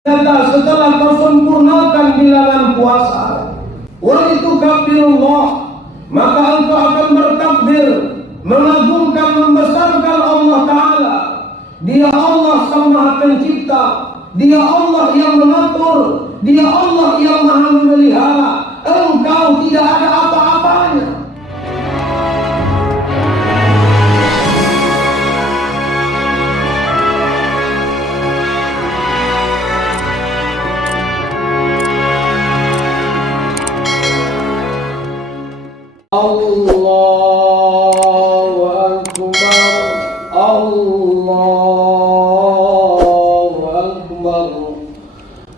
setelah kau sempurnakan bilangan puasa, walitukabbirullah, maka engkau akan bertakbir, mengagungkan, membesarkan Allah Ta'ala. Dia Allah Sang Maha Pencipta, Dia Allah yang mengatur, Dia Allah yang Maha memelihara. Engkau tidak ada apa-apanya. Allahu Akbar, Allahu Akbar,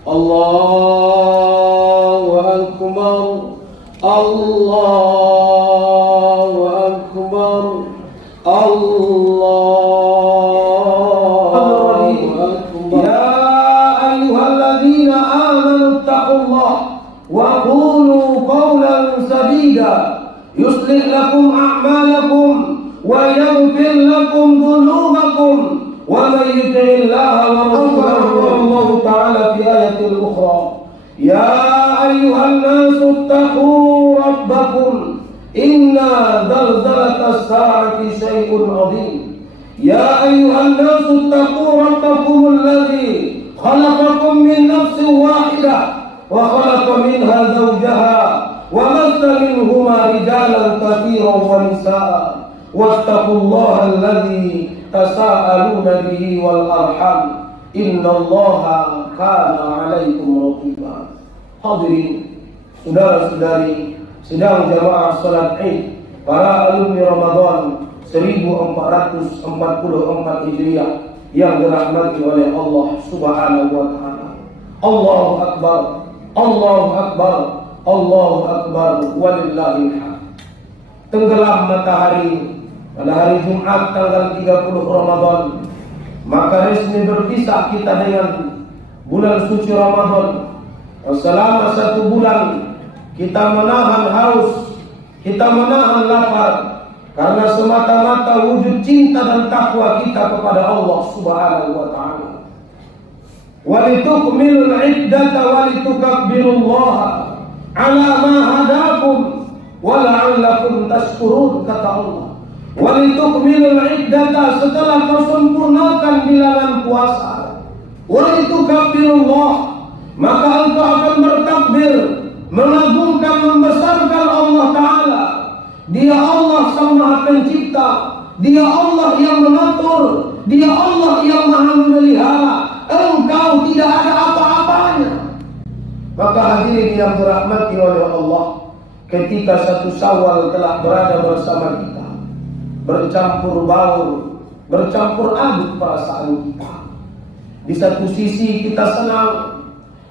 Allahu Akbar, Allahu Akbar, Allahu Akbar. Ya ayyuhalladzina amanu taqullah wa qulu qawlan sadida يصلح لكم أعمالكم ويغفر لكم ذنوبكم ومن يطع الله ورسوله الله تعالى في آية أخرى يا أيها الناس اتقوا ربكم إن زلزلة الساعة شيء عظيم يا أيها الناس اتقوا ربكم الذي خلقكم من نفس واحدة وخلق منها زوجها وبث منهما رجالا كثيرا ونساء واتقوا الله الذي تساءلون به والأرحام إن الله كان عليكم رقيبا. Hadirin, saudara-saudari sidang jamaah salat Id para alumni Ramadan 1444 Hijriah yang dirahmati oleh Allah Subhanahu wa taala. Allahu Akbar, Allahu Akbar, Allahu Akbar, walillahil hamd. Tenggelam matahari pada hari Jumat tanggal 30 Ramadan, maka resmi berpisah kita dengan bulan suci Ramadan. Selama 1 bulan kita menahan haus, kita menahan lapar, karena semata-mata wujud cinta dan takwa kita kepada Allah Subhanahu wa taala. Walitukmilul iddata walitukabbirullaha ala ma hadakum wa la'allakum tashkurun, kata Allah. Walitukmilul iddata, setelah kau sempurnakan bilangan puasa, walitukabbirullah, maka engkau akan bertakbir, mengagungkan, membesarkan Allah Ta'ala. Dia Allah Sang Maha Pencipta, Dia Allah yang mengatur, Dia Allah yang Maha memelihara. Engkau tidak ada apa-apanya. Maka hadirin yang dirahmati oleh Allah, ketika 1 Syawal telah berada bersama kita, bercampur baur, bercampur aduk perasaan kita. Di satu sisi kita senang,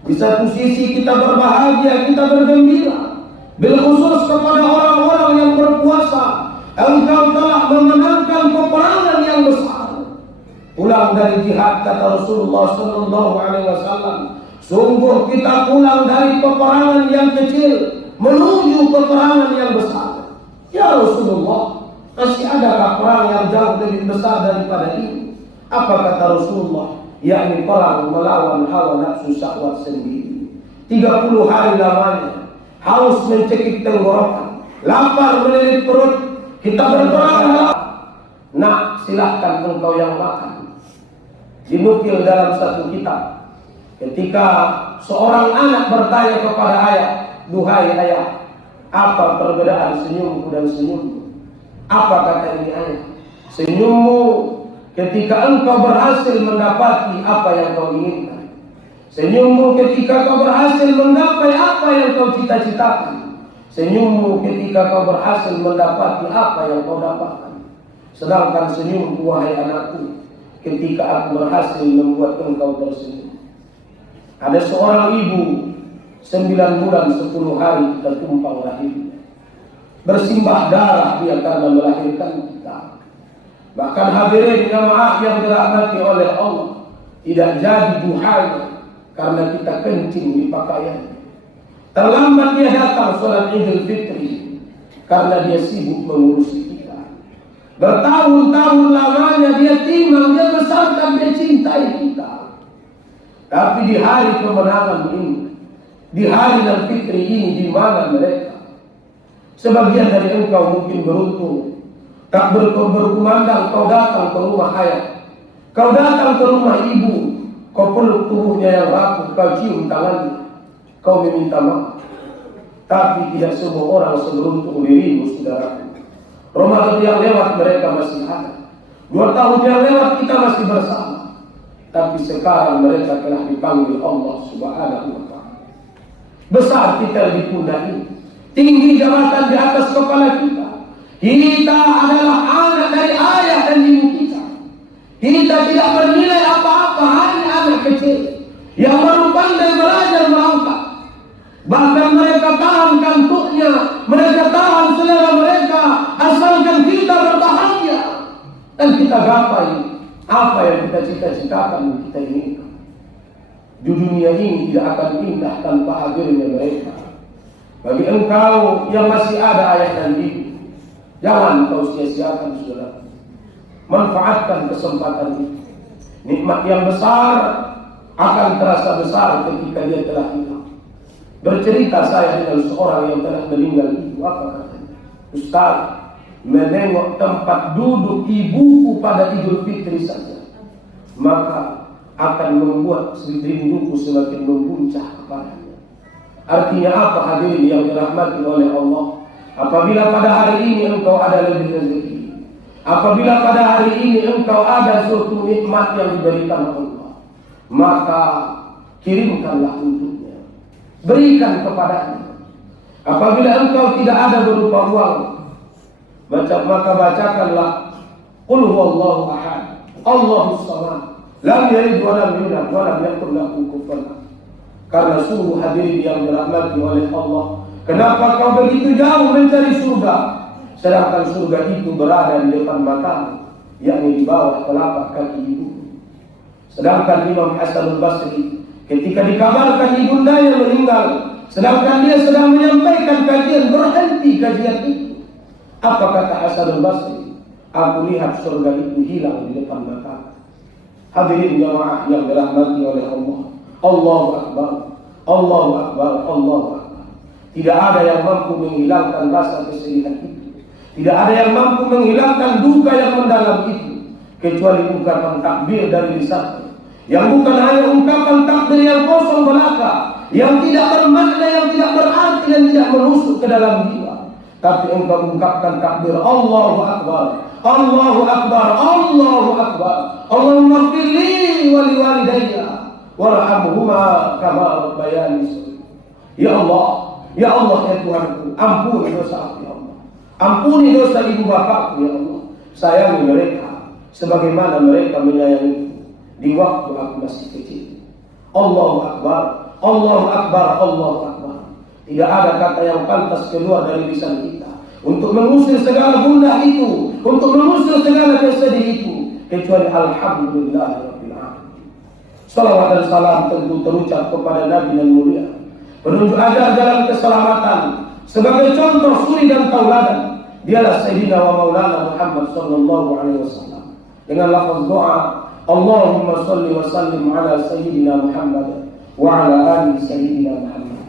di satu sisi kita berbahagia, kita bergembira. Bilkhusus kepada orang-orang yang berpuasa, engkau telah memenangkan peperangan yang besar. Pulang dari jihad, kata Rasulullah sallallahu alaihi wasallam, sungguh kita pulang dari peperangan yang kecil menuju peperangan yang besar. Ya Rasulullah, masih adakah perang yang jauh lebih besar daripada ini? Apa kata Rasulullah? Yakni perang melawan hawa nafsu syahwat sendiri. 30 hari lamanya, haus mencekik tenggorokan, lapar melilit perut, kita berperang. Nak, silahkan engkau yang makan. Dinukil dalam satu kitab, ketika seorang anak bertanya kepada ayah, duhai ayah, apa perbedaan senyumku dan senyummu? Apa kata ini ayah? Senyummu ketika engkau berhasil mendapati apa yang kau inginkan. Senyummu ketika kau berhasil menggapai apa yang kau cita-citakan. Senyummu ketika kau berhasil mendapati apa yang kau dapatkan. Sedangkan senyumku, wahai anakku, ketika aku berhasil membuat engkau tersenyum. Ada seorang ibu 9 bulan 10 hari tertumpang lahir, bersimbah darah dia karena melahirkan kita. Bahkan hadirin jamaah yang dirahmati oleh Allah, tidak jadi duhanya karena kita kencing di pakaian. Terlambat dia datang sholat Idul Fitri karena dia sibuk mengurusi kita. Bertahun-tahun lamanya dia timang, dia besarkan, dia cintai kita. Tapi di hari kemenangan ini, di hari Idul Fitri ini, di mana mereka? Sebagian dari engkau mungkin beruntung, tak berkumandang kau datang ke rumah ayah, kau datang ke rumah ibu, kau peluk tubuhnya yang rapuh, kau cium tangannya, kau meminta maaf. Tapi tidak semua orang seberuntung dirimu, saudaraku. Ramadan yang lewat mereka masih ada, 2 tahun yang lewat kita masih bersama. Tapi sekarang mereka telah dipanggil Allah Subhanahu wa ta'ala. Besar kita di pundak ini, tinggi jabatan di atas kepala kita. Kita adalah anak dari ayah dan ibu kita. Kita tidak bernilai apa-apa, hanya anak kecil yang baru pandai belajar merangkak. Bahkan mereka tahan kantuknya, mereka tahan selera mereka, asalkan kita berbahagia. Dan kita gapai apa yang kita cita-citakan, kita inginkan. Di dunia ini tidak akan indah tanpa hadirnya mereka. Bagi engkau yang masih ada ayah dan ibu, jangan kau sia-siakan, saudara. Manfaatkan kesempatan itu. Nikmat yang besar akan terasa besar ketika dia telah hilang. Bercerita saya dengan seorang yang telah meninggal itu, apa katanya? Ustaz, menengok tempat duduk ibuku pada Idul Fitri saja, maka akan membuat rinduku semakin membuncah kepadanya. Artinya apa, hadirin yang dirahmati oleh Allah? Apabila pada hari ini engkau ada lebih rezeki, apabila pada hari ini engkau ada suatu nikmat yang diberikan Allah, maka kirimkanlah untuknya, berikan kepadanya. Apabila engkau tidak ada berupa uang, maka bacakanlah Qul huwallahu ahad, Allahus samad, lam yalid wa lam yulad wa lam yakul lahu kufuwan ahad. Karena sungguh hadirin yang dirahmati oleh Allah, kenapa kau begitu jauh mencari surga, sedangkan surga itu berada di depan matamu, yakni di bawah telapak kaki ibu. Sedangkan Imam Hasan al-Basri ketika dikabarkan ibundanya meninggal, sedangkan dia sedang menyampaikan kajian, berhenti kajian itu. Apa kata Hasan al-Basri? Aku lihat surga itu hilang di depan mata. Hadirin jamaah yang dirahmati oleh Allah. Allahu Akbar, Allahu Akbar, Allahu Akbar. Tidak ada yang mampu menghilangkan rasa kesedihan itu. Tidak ada yang mampu menghilangkan duka yang mendalam itu, kecuali ungkapan takbir dari lisannya, yang bukan hanya ungkapan takbir yang kosong belaka, yang tidak bermakna, yang tidak berarti dan tidak menusuk ke dalam jiwa. Tapi engkau ungkapkan takbir Allahu Akbar, Allahu Akbar, Allahu Akbar. Allahumma ighfirli wa liwalidayya warhamhuma kama rabbayani shaghira. Ya Allah, ya Allah, ya Tuhanku, ampuni dosa aku, ya Allah. Ampuni dosa ibu bapakku, ya Allah. Sayangi mereka sebagaimana mereka menyayangiku di waktu aku masih kecil. Allahu Akbar, Allahu Akbar, Allahu Akbar. Tidak ada kata yang pantas keluar dari lisan kita untuk mengusir segala gundah itu, untuk mengusir segala kesedih itu, kecuali alhamdulillahirabbil alamin. Salawat dan salam tentu terucap kepada Nabi yang mulia, penunjuk ajar jalan keselamatan, sebagai contoh suri dan tauladan. Dialah Sayyidina wa Maulana Muhammad sallallahu alaihi wasallam. Dengan lafaz doa, Allahumma salli wa sallim ala Sayyidina Muhammad wa ala ali Sayyidina Muhammad.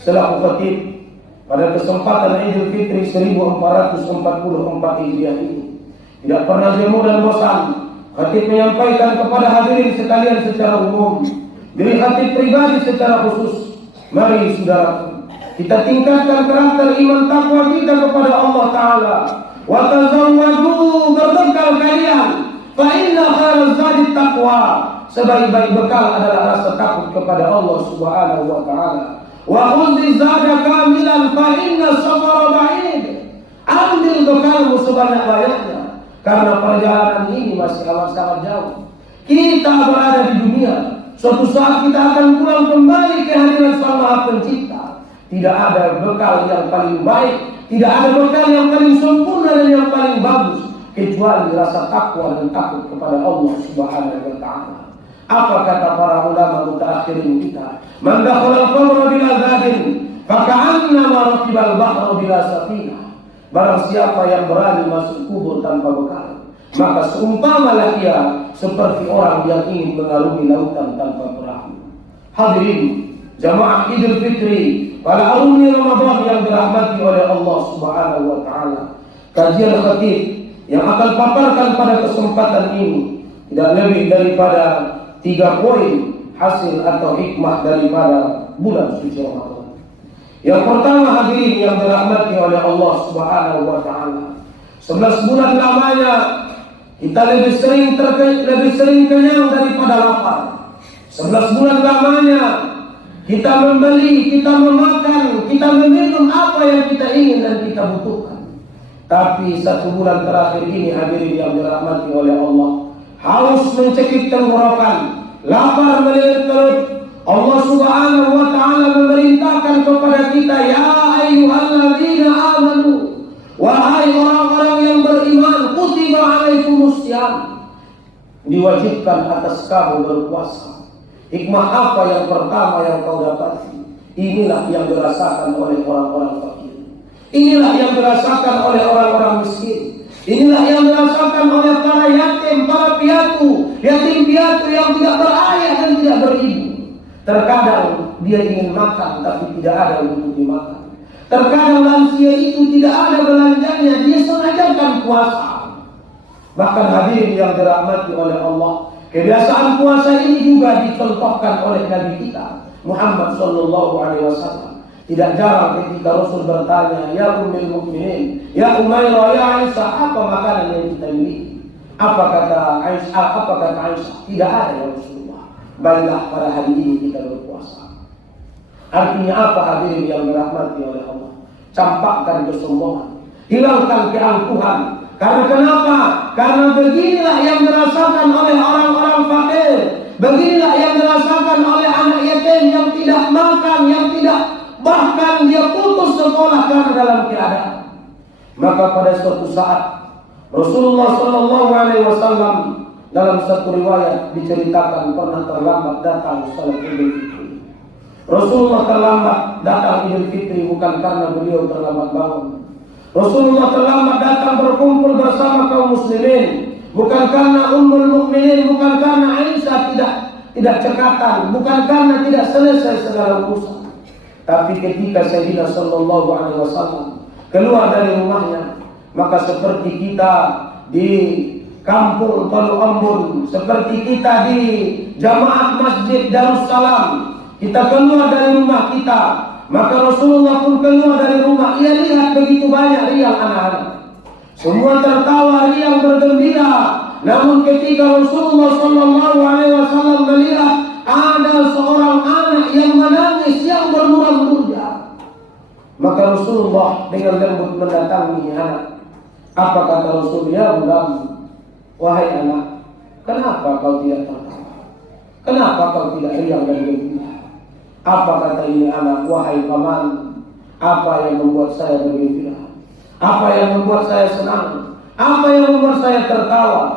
Selaku khatib pada kesempatan Idul Fitri 1444 Hijriah ini, tidak pernah jemu dan bosan khatib menyampaikan kepada hadirin sekalian secara umum, diri khatib pribadi secara khusus. Mari saudara, kita tingkatkan karakter iman takwa kita kepada Allah Ta'ala. Wa tazawwadu, berbekal kalian, fa inna khairaz zadi taqwa. Sebaik-baik bekal adalah rasa takut kepada Allah Subhanahu wa Ta'ala. Wa khudh zada kamilan fa inna safara ba'id. Ambil bekalmu sebanyak-banyaknya, karena perjalanan ini masih amat sangat jauh. Kita berada di dunia, suatu saat kita akan pulang kembali ke hadirat Sang Maha Pencipta. Tidak ada bekal yang paling baik, tidak ada bekal yang paling sempurna dan yang paling bagus, kecuali rasa takwa dan takut kepada Allah Subhanahu wa Ta'ala. Apa kata para ulama mutaakhirin kita? Man dakhala al-qabra bila zadin, faka'annama raqibal bahra bila safinah. Barang siapa yang berani masuk kubur tanpa bekal, maka seumpamalah ia seperti orang yang ingin mengarungi lautan tanpa perahu. Hadirin jamaah Idul Fitri pada alumni Ramadan yang dirahmati oleh Allah Subhanahu wa taala. Kajian khatib yang akan paparkan pada kesempatan ini tidak lebih daripada 3 poin hasil atau hikmah daripada bulan suci Ramadan. Yang pertama, hadirin yang dirahmati oleh Allah Subhanahu wa taala, 11 bulan lamanya kita lebih sering kenyang daripada lapar. 11 bulan lamanya kita membeli, kita memakan, kita meminum apa yang kita ingin dan kita butuhkan. Tapi 1 bulan terakhir ini, hadirin yang dirahmati oleh Allah, haus mencekik tenggorokan, lapar melilit perut. Allah Subhanahu wa taala memerintahkan kepada kita, ya ayyuhalladzina amanu, wahai orang-orang yang beriman, kutiba alaikumussyam, diwajibkan atas kamu berpuasa. Hikmah apa yang pertama yang kau dapati? Inilah yang dirasakan oleh orang-orang fakir. Inilah yang dirasakan oleh orang-orang miskin. Inilah yang dirasakan oleh para yatim, para piatu, yatim piatu yang tidak berayah dan tidak beribu. Terkadang dia ingin makan tapi tidak ada untuk dimakan. Terkadang lansia itu tidak ada belanjanya, dia sengajakan puasa. Bahkan hadirin yang dirahmati oleh Allah, kebiasaan puasa ini juga dicontohkan oleh Nabi kita Muhammad sallallahu alaihi wasallam. Tidak jarang ketika Rasul bertanya, ya ummul mukminin, ya Umairah, ya Aisyah, apa makanan yang kita miliki? Apa kata Aisyah? Tidak ada ya Rasulullah. Baiklah, pada hari ini kita berpuasa. Artinya apa, hadirin yang dirahmati oleh Allah? Campakkan kesombongan, hilangkan keangkuhan. Karena kenapa? Karena beginilah yang dirasakan oleh orang-orang fakir. Beginilah yang dirasakan oleh anak yatim yang tidak makan, yang tidak, bahkan dia putus sekolah karena dalam keadaan. Maka pada suatu saat Rasulullah sallallahu alaihi wasallam dalam satu riwayat diceritakan pernah terlambat datang salat Idul Fitri. Rasulullah terlambat datang Idul Fitri bukan karena beliau terlambat bangun. Rasulullah terlambat datang berkumpul bersama kaum muslimin bukan karena Ummul Mukminin, bukan karena Aisyah tidak cekatan, bukan karena tidak selesai segala urusan. Tapi ketika Sayyidina sallallahu alaihi wasallam keluar dari rumahnya, maka seperti kita di kampung Talu Ambon, seperti kita di jamaah Masjid Darussalam, kita keluar dari rumah kita, maka Rasulullah pun keluar dari rumah. Ia lihat begitu banyak riang anak-anak, semua tertawa, riang, bergembira. Namun ketika Rasulullah sallallahu alaihi wasallam melihat ada seorang anak yang menangis, yang bermuram-muram, maka Rasulullah dengan lembut mendatangi anak. Apa kata Rasul? Ya bulan, wahai anak, kenapa kau tidak tertawa? Kenapa kau tidak riang dan gembira? Apa kata ini anak? Wahai paman, apa yang membuat saya bergembira? Apa yang membuat saya senang? Apa yang membuat saya tertawa?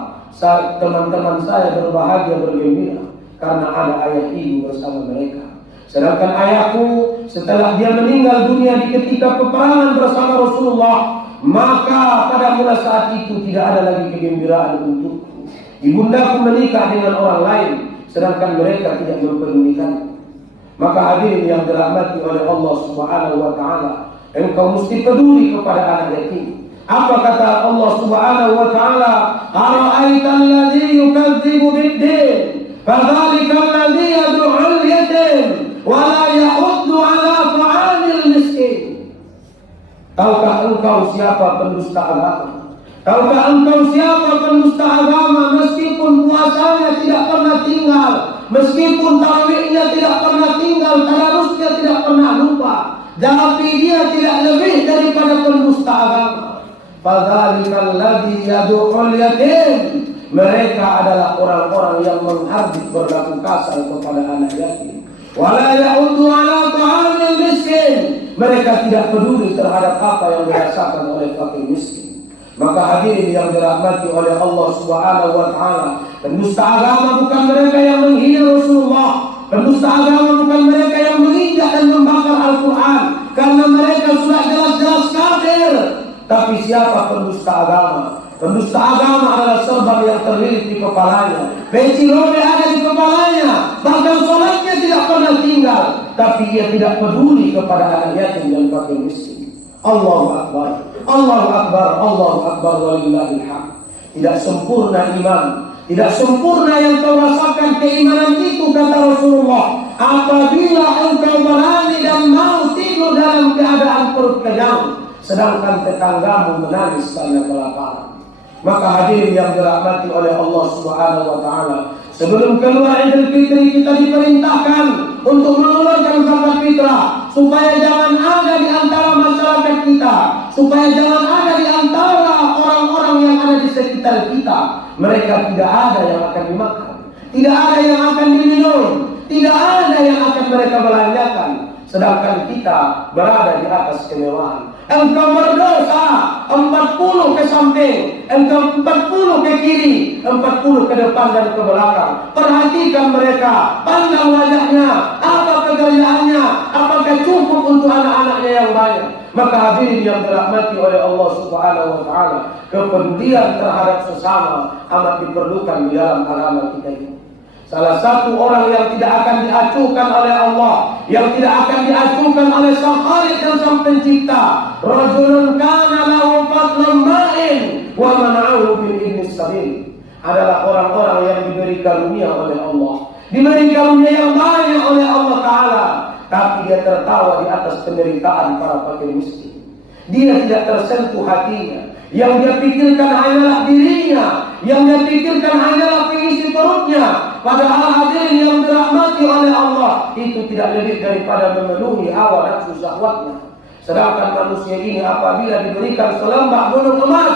Teman-teman saya berbahagia, bergembira karena ada ayah ibu bersama mereka. Sedangkan ayahku setelah dia meninggal dunia di ketika peperangan bersama Rasulullah, maka pada mulai saat itu tidak ada lagi kegembiraan untukku. Ibundaku menikah dengan orang lain, sedangkan mereka tidak mempedulikan. Maka hadirin yang dirahmati oleh Allah Subhanahu wa taala, engkau mesti peduli kepada anak yatim. Apa kata Allah Subhanahu wa taala? Ara'aital ladzi yukadzibu bid-din, fadzalikal ladzi yad'ul yatim wa la yahuddu 'ala ta'amil miskin. Tahukah engkau siapa pendusta agama? Tahukah engkau siapa pendusta agama? Meskipun puasanya tidak pernah tinggal, meskipun tarawihnya tidak pernah tinggal, tadarusnya tidak pernah lupa, tapi dia tidak lebih daripada pendusta agama. Fadzalikal ladzi yad'ul yatim. Mereka adalah orang-orang yang menghardik, berlaku kasar kepada anak yatim. Wala ya'uddu 'ala ta'amil miskin. Mereka tidak peduli terhadap apa yang dirasakan oleh fakir miskin. Maka hadirin yang dirahmati oleh Allah Subhanahu wa taala, pendusta agama bukan mereka yang menghina Rasulullah. Pendusta agama bukan mereka yang menginjak dan membakar Al-Quran, karena mereka sudah jelas-jelas kafir. Tapi siapa pendusta agama? Pendusta agama adalah serban yang terlilit di kepalanya, peci roda ada di kepalanya, bahkan sholatnya tidak pernah tapi ia tidak peduli kepada anak yatim dan fakir miskin. Allahu Akbar, Allahu Akbar, Allahu Akbar, walillahil hamd. Tidak sempurna iman, tidak sempurna yang kau rasakan keimanan itu, kata Rasulullah, apabila engkau berani dan mau tidur dalam keadaan perut kenyang, sedangkan tetanggamu menangis karena kelaparan. Maka hadirin yang dirahmati oleh Allah Subhanahu wa taala, sebelum keluar Idul Fitri kita diperintahkan untuk mengeluarkan zakat fitrah supaya jangan ada di antara masyarakat kita, supaya jangan ada di antara orang-orang yang ada di sekitar kita, mereka tidak ada yang akan dimakan, tidak ada yang akan diminum, tidak ada yang akan mereka belanjakan, sedangkan kita berada di atas kemewahan. Engkau berdosa 40 ke samping, engkau 40 ke kiri, 40 ke depan dan ke belakang. Perhatikan mereka, pandang wajahnya, apa pekerjaannya, apakah cukup untuk anak-anaknya yang banyak. Maka hadirin yang dirahmati oleh Allah Subhanahu wa taala, kepedulian terhadap sesama amat diperlukan di dalam agama kita ini. Salah satu orang yang tidak akan diacuhkan oleh Allah, yang tidak akan diacuhkan oleh Sang Khaliq dan Sang Pencipta, rajulun kana lahu fadlun ma'in wa mana'ahu bil ibnis sabil, adalah orang-orang yang diberi karunia oleh Allah, diberi karunia yang banyak oleh Allah Ta'ala, tapi dia tertawa di atas penderitaan para fakir miskin. Dia tidak tersentuh hatinya. Yang dia pikirkan hanyalah dirinya, yang dia pikirkan hanyalah pengisi perutnya. Padahal hadirin yang dirahmati oleh Allah, itu tidak lebih daripada memenuhi hawa nafsu syahwatnya. Sedangkan manusia ini apabila diberikan selembah gunung emas,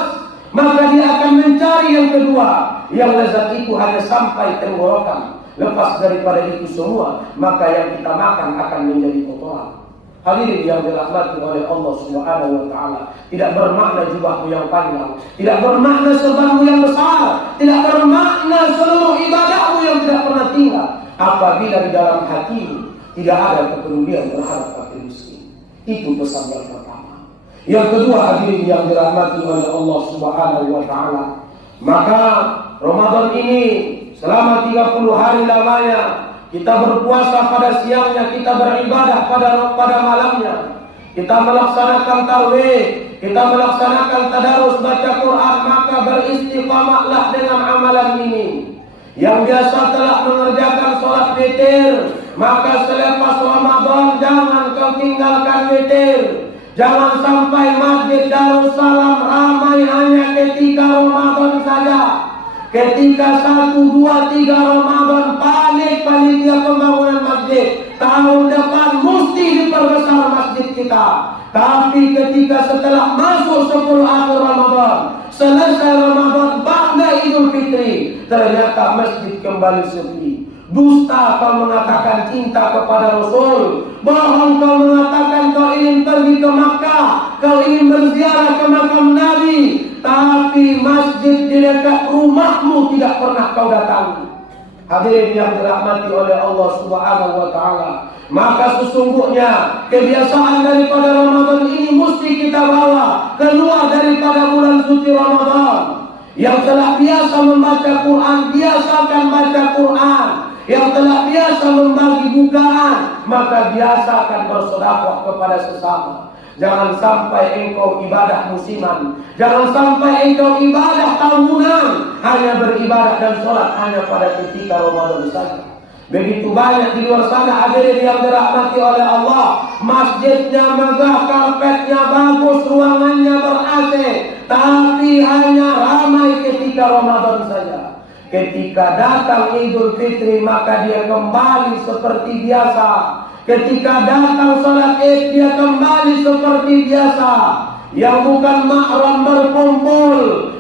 maka dia akan mencari yang kedua, yang lezat itu hanya sampai tenggorokan. Lepas daripada itu semua, maka yang kita makan akan menjadi kotoran. Hadirin yang dirahmati oleh Allah Subhanahu wa taala, tidak bermakna jubahmu yang panjang, tidak bermakna serbanmu yang besar, tidak bermakna seluruh ibadahmu yang tidak pernah tinggal, apabila di dalam hatimu tidak ada kepedulian terhadap fakir miskin. Itu pesan yang pertama. Yang kedua, hadirin yang dirahmati oleh Allah Subhanahu wa taala, maka Ramadan ini selama 30 hari lamanya, kita berpuasa pada siangnya, kita beribadah pada malamnya, kita melaksanakan tarawih, kita melaksanakan tadarus baca Quran, maka beristiqamahlah dengan amalan ini. Yang biasa telah mengerjakan sholat witir, maka selepas Ramadan jangan kau tinggalkan witir. Jangan sampai Masjid Darussalam ramai hanya ketika Ramadan saja. Ketika 1, 2, 3 Ramadan panik panitia pembangunan masjid, tahun depan mesti diperbesar masjid kita. Tapi ketika setelah masuk 10 akhir Ramadan, selesai Ramadan, bangga Idul Fitri, ternyata masjid kembali sepi. Dusta kau mengatakan cinta kepada Rasul, bohong kau mengatakan kau ingin pergi ke Makkah, kau ingin berziarah ke makam Nabi, tapi masjid di dekat rumahmu tidak pernah kau datangi. Hadirin yang dirahmati oleh Allah Subhanahu wa taala, maka sesungguhnya kebiasaan daripada Ramadan ini mesti kita bawa keluar daripada bulan suci Ramadan. Yang telah biasa membaca Quran, biasakan baca Quran. Yang telah biasa membagi bukaan, maka biasakan bersedekah kepada sesama. Jangan sampai engkau ibadah musiman, jangan sampai engkau ibadah tahunan, hanya beribadah dan sholat hanya pada ketika Ramadan saja. Begitu banyak di luar sana hadirin yang dirahmati oleh Allah, masjidnya megah, karpetnya bagus, ruangannya ber-AC, tapi hanya ramai ketika Ramadan saja. Ketika datang Idul Fitri, maka dia kembali seperti biasa. Ketika datang sholat Id, dia kembali seperti biasa. Yang bukan mahram berkumpul,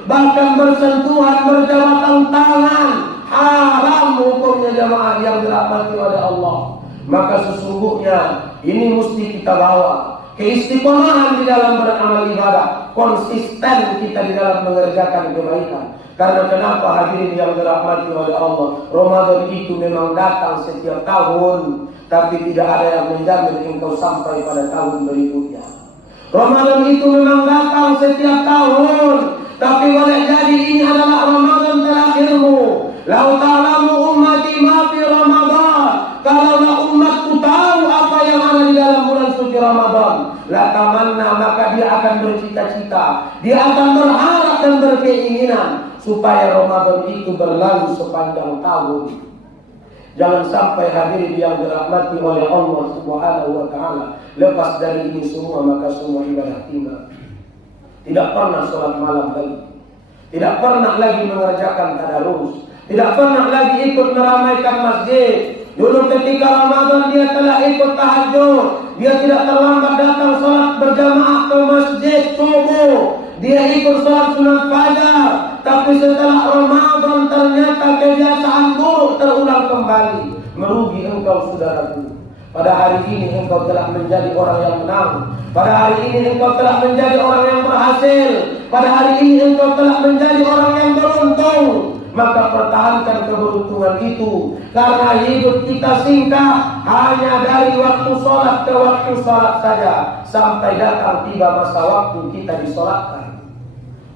bahkan bersentuhan, berjabatan tangan, haram hukumnya jamaah yang dirahmati oleh Allah. Maka sesungguhnya ini mesti kita bawa keistiqomahan di dalam beramal ibadah, konsisten kita di dalam mengerjakan kebaikan. Karena kenapa hadirin yang dirahmati oleh Allah, Ramadan itu memang datang setiap tahun, tapi tidak ada yang menjamin engkau sampai pada tahun berikutnya. Ramadan itu memang datang setiap tahun, tapi boleh jadi ini adalah Ramadan terakhirmu. Lau ta'lamu ummati ma fi Ramadan, kalau umatku tahu apa kita. Dia akan berharap dan berkeinginan supaya Ramadan itu berlalu sepanjang tahun. Jangan sampai hadirin yang dirahmati oleh Allah Subhanahu wa taala, lepas dari ini semua maka semua ibadah tinggal. Tidak pernah sholat malam lagi, tidak pernah lagi mengerjakan tadarus, tidak pernah lagi ikut meramaikan masjid. Dulu ketika Ramadan dia telah ikut tahajud, dia tidak terlambat datang sholat berjamaah ke masjid subuh, dia ikut sholat sunat fajar. Tapi setelah Ramadan ternyata kebiasaan buruk terulang kembali. Merugi engkau saudaraku. Pada hari ini engkau telah menjadi orang yang menang. Pada hari ini engkau telah menjadi orang yang berhasil. Pada hari ini engkau telah menjadi orang yang beruntung. Maka pertahankan keberuntungan itu. Karena hidup kita singkat, hanya dari waktu sholat ke waktu sholat saja, sampai datang tiba masa waktu kita disolatkan.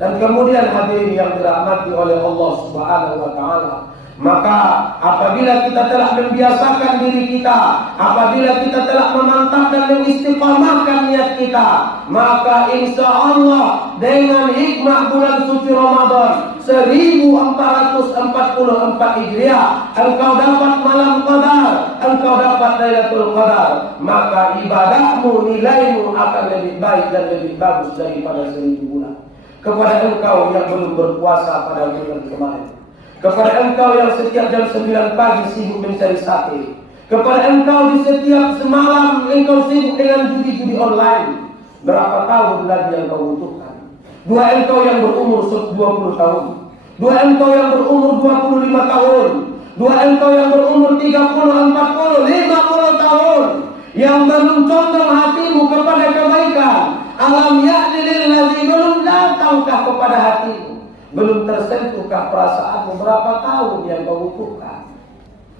Dan kemudian hadirin yang dirahmati oleh Allah Subhanahu wa taala, maka apabila kita telah membiasakan diri kita, apabila kita telah memantapkan dan mengistiqamahkan niat kita, maka insya Allah dengan hikmah bulan suci Ramadan 1444 Hijriah, engkau dapat malam qadar, engkau dapat Lailatul Qadar, maka ibadahmu, nilaimu akan lebih baik dan lebih bagus daripada 1000 bulan. Kepada engkau yang belum berpuasa pada bulan kemarin, kepada engkau yang setiap jam 9 pagi sibuk mencari sate, kepada engkau di setiap semalam engkau sibuk dengan judi-judi online, berapa tahun lagi yang kau butuhkan? Dua engkau yang berumur 20 tahun, dua engkau yang berumur 25 tahun, dua engkau yang berumur 30, 40, 50 tahun, yang belum condong hatimu kepada kebaikan. Alam ya'ni lillazi, belum datangkah kepada hatimu, belum tersentuhkah perasaanmu? Berapa tahun yang kau butuhkan?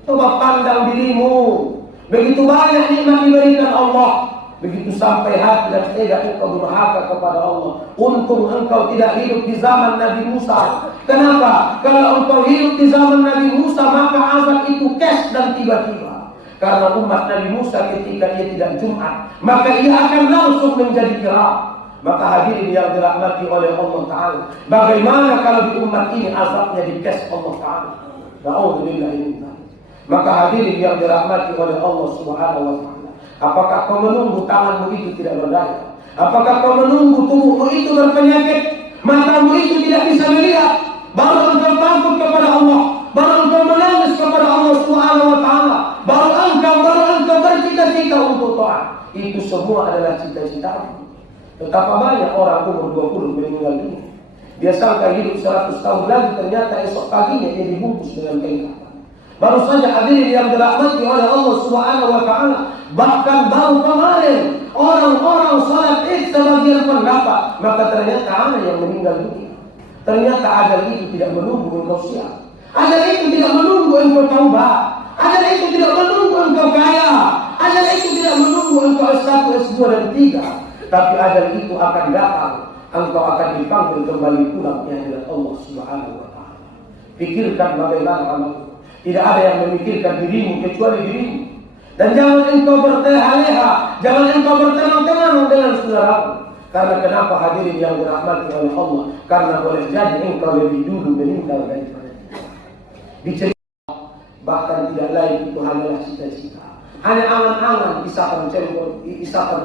Coba pandang dirimu. Begitu banyak nikmat diberikan Allah, begitu sampai hati dan tega engkau durhaka kepada Allah. Untung engkau tidak hidup di zaman Nabi Musa. Kenapa? Kalau engkau hidup di zaman Nabi Musa, maka azab itu kes dan tiba-tiba. Karena umat Nabi Musa ketika dia tidak Jumat, maka ia akan langsung menjadi kira. Maka hadirin yang dirahmati oleh Allah Ta'ala, bagaimana kalau di umat ini azabnya dikes Allah Ta'ala? Na'udzubillah min dzalik. Maka hadirin yang dirahmati oleh Allah Subhanahu wa Ta'ala, apakah kau menunggu tanganmu itu tidak berdaya? Apakah kau menunggu tubuhmu itu berpenyakit, matamu itu tidak bisa melihat, baru engkau takut kepada Allah, baru engkau menangis kepada Allah Subhanahu wa Ta'ala, baru engkau bercita-cita untuk taat? Itu semua adalah cita-citamu. Betapa banyak orang umur 20 meninggal dunia, dia sangka hidup 100 tahun lagi, ternyata esok paginya dia dibungkus dengan kain kafan. Baru saja hadirin yang dirahmati oleh Allah Subhanahu wa Ta'ala, bahkan baru kemarin orang-orang salat Id sebagian pendapat, maka ternyata ada yang meninggal dunia. Ternyata ajal itu tidak menunggu engkau siap, ajal itu tidak menunggu engkau taubat, ajal itu tidak menunggu engkau kaya, ajal itu tidak menunggu engkau S1, S2 dan 3. Tapi ajal itu akan datang, engkau akan dipanggil kembali pulang di hadirat Allah Subhanahu wa Ta'ala. Pikirkan bagaimana amalmu. Tidak ada yang memikirkan dirimu kecuali dirimu. Dan jangan engkau berleha-leha, jangan engkau bertenang-tenang dengan saudaramu. Karena kenapa hadirin yang dirahmati oleh Allah? Karena boleh jadi engkau lebih dulu meninggal daripada dia. Bahkan tidak lain itu hanyalah cita-cita, hanya angan-angan, isapan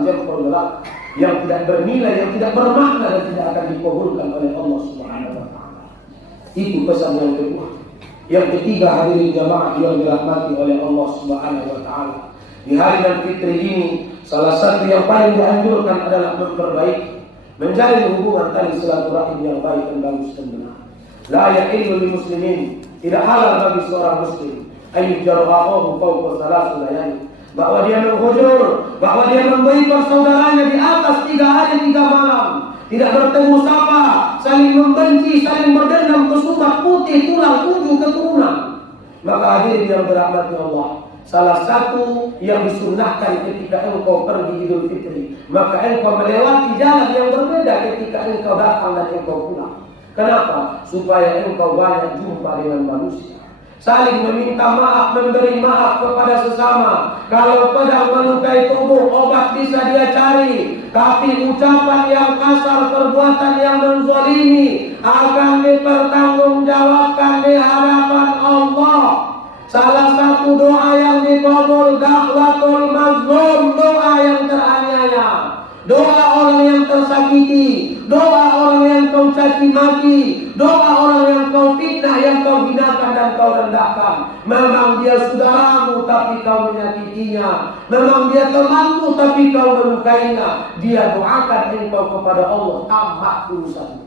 jempol belaka yang tidak bernilai, yang tidak bermakna dan tidak akan dikabulkan oleh Allah Subhanahu wa Ta'ala. Itu pesan yang kedua. Yang ketiga, hadirin jamaah yang dirahmati oleh Allah Subhanahu wa Ta'ala, di hari dan fitri ini salah satu yang paling dianjurkan adalah memperbaiki, menjalin hubungan tali silaturahim yang baik dan bagus dan benar. La yahillu lil muslimin, tidak halal bagi seorang muslim ayyujaru akhahu fawqa thalath layali, bahwa dia menghujur, bahwa dia memboikot saudaranya di atas 3 hari 3 malam, tidak bertemu sapa, saling membenci, saling berdendam, kesubat putih, tulang, tujuh keturunan. Maka hadirin yang dirahmati Allah, salah satu yang disunnahkan ketika engkau pergi Idul Fitri, maka engkau melewati jalan yang berbeda ketika engkau datang dan engkau pulang. Kenapa? Supaya engkau banyak jumpa dengan manusia. saling meminta maaf, memberi maaf kepada sesama. Kalau pedang melukai tubuh, obat bisa dia cari. Tapi ucapan yang kasar, perbuatan yang menzalimi akan dipertanggungjawabkan di hadapan Allah. Salah satu doa yang dikabul, da'watul mazlum, doa yang teraniaya, doa orang yang tersakiti, doa orang yang kau caci maki, doa orang yang kau fitnah, yang kau hinakan dan kau rendahkan. Memang dia saudaramu tapi kau menyakitinya, memang dia temanmu tapi kau melukainya. Dia doakan engkau kepada Allah, tamat urusanmu.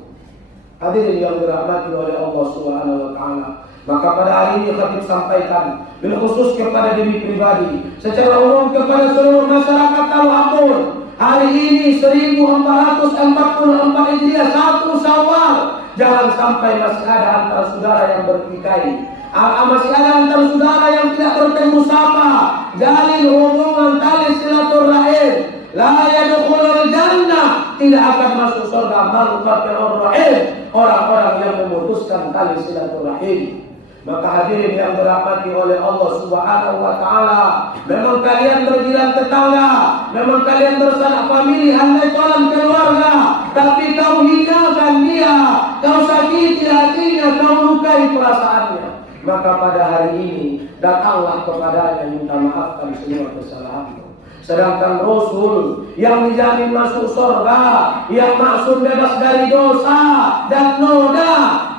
Hadirin yang dirahmati oleh Allah Subhanahu wa taala. Maka pada hari ini khatib sampaikan bil khusus kepada diri pribadi, secara umum kepada seluruh masyarakat Al-Ampun. Hari ini 1444 Hijriah 1 Syawal. Jangan sampai masih ada antara saudara yang bertikai, masih ada antara saudara yang tidak bertemu sapa. Jalin hubungan tali silaturahim. La yadkhulul jannah, tidak akan masuk surga man rahim, orang-orang yang memutuskan tali silaturahim. Maka hadirin yang dirahmati oleh Allah Subhanahu wa taala, memang kalian berjiran tetangga, memang kalian bersanak famili, handai tolong keluarga, tapi kau hinakan dia, kau sakiti hatinya, kau lukai perasaannya. Maka pada hari ini datanglah kepadanya, minta maafkan semua kesalahanmu. Sedangkan Rasul yang dijamin masuk surga, yang maksum bebas dari dosa dan noda,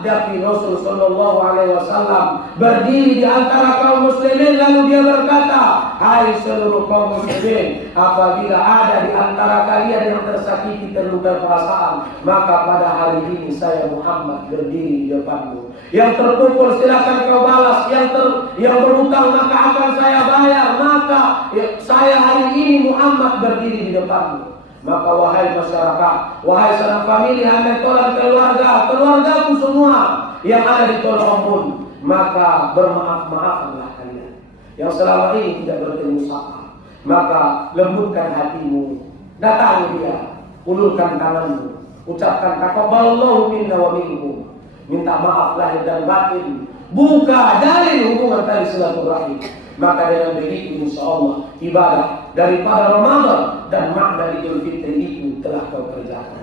tapi Rasul Sallallahu Alaihi Wasallam berdiri di antara kaum muslimin, lalu dia berkata, hai seluruh kaum muslimin, apabila ada di antara kalian yang tersakiti, terluka perasaan, maka pada hari ini saya Muhammad berdiri di depanmu. Yang terpukul silakan kau balas, yang berhutang maka akan saya bayar. Maka saya hari ini Muhammad berdiri di depanmu. Maka wahai masyarakat, wahai sanak famili, handai tolong keluargaku semua yang ada di Tolampun, maka bermaaf-maafanlah kalian yang selama ini tidak bertemu sapa. Maka lembutkan hatimu, datangi dia, ulurkan tanganmu, ucapkan taqabbalallahu minna wa minkum. Minta maaf lahir dan batin, buka dari hubungan tali silaturahim. Maka dengan begitu insya Allah ibadah daripada Ramadan dan makna Idul Fitri itu telah kau kerjakan.